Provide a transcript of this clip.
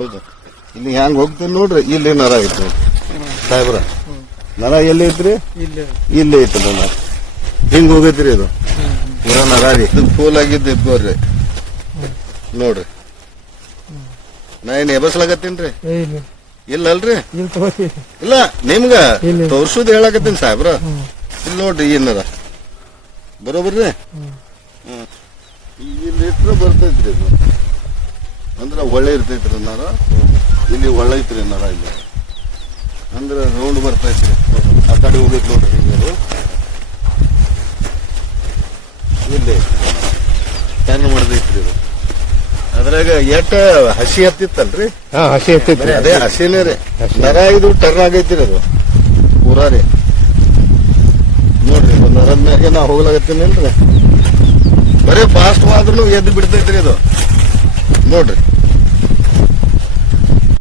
ಹೌದು. ಇಲ್ಲಿ ಹ್ಯಾಂಗ ಹೋಗ್ತೀನಿ ನೋಡ್ರಿ, ಇಲ್ಲಿ ನರ ಐತಿ ನೋಡ್ರಿ ಸಾಹೇಬ್ರ. ನರ ಎಲ್ಲಿ ಐತ್ರಿ? ಇಲ್ಲಿ ಐತಿ ನರ. ಹಿಂಗ್ ಹೋಗೈತ್ರಿ ಇದು ನರ ರೀ. ಇದು ಫೂಲ್ ಆಗಿದ್ದು ಇದ್ದೋರ್ರಿ ನೋಡ್ರಿ. ನಾ ಏನ್ ಎಬಸ್ಲಾಗತ್ತೀನ್ರಿ? ಇಲ್ಲಲ್ರಿ, ಇಲ್ಲ ನಿಮ್ಗ ತೋರ್ಸುದ್ ಹೇಳಕತ್ತೀನಿ ಸಾಹೇಬ್ರ. ಇಲ್ಲಿ ನೋಡ್ರಿ ಈ ನರ ಬರೋಬರ್ರಿ. ಇಲ್ಲಿ ಇಟ್ರೆ ಬರ್ತೈತ್ರಿ ಇದು, ಅಂದ್ರ ಒಳ್ಳೆ ಇರ್ತೈತ್ರಿ ನರ. ಇಲ್ಲಿ ಒಳ್ಳೆ ಐತ್ರಿ ನರ. ಇಲ್ಲಿ ಅಂದ್ರ ರೌಂಡ್ ಬರ್ತೈತ್ರಿ. ಆ ಕಡೆ ಹೋಗೈತಿ ನೋಡ್ರಿ ಹಿಂಗೆ ಇಲ್ಲಿ ಟರ್ನ್ ಮಾಡ್ದೈತ್ರಿ ಇದು. ಅದ್ರಾಗ ಎಟ್ಟ ಹಸಿ ಹತ್ತಿತ್ತಲ್ರಿ? ಹಸಿ ಹತ್ತಿತ್ರಿ. ಅದೇ ಹಸಿನೇ ರೀ ನರ. ಇದು ಟರ್ನ್ ಆಗೈತ್ರಿ ಅದು ಪೂರಾ ರೀ. ನೋಡ್ರಿ ನರದ ಮ್ಯಾಗೆ ನಾ ಹೋಗ್ಲಾಗತ್ತೀನಿಲ್ರಿ, ಬರೀ ಫಾಸ್ಟ್ ಆದ್ರೂ ಎದ್ದು ಬಿಡ್ತೈತ್ರಿ ಇದು ನೋಡ್ರಿ.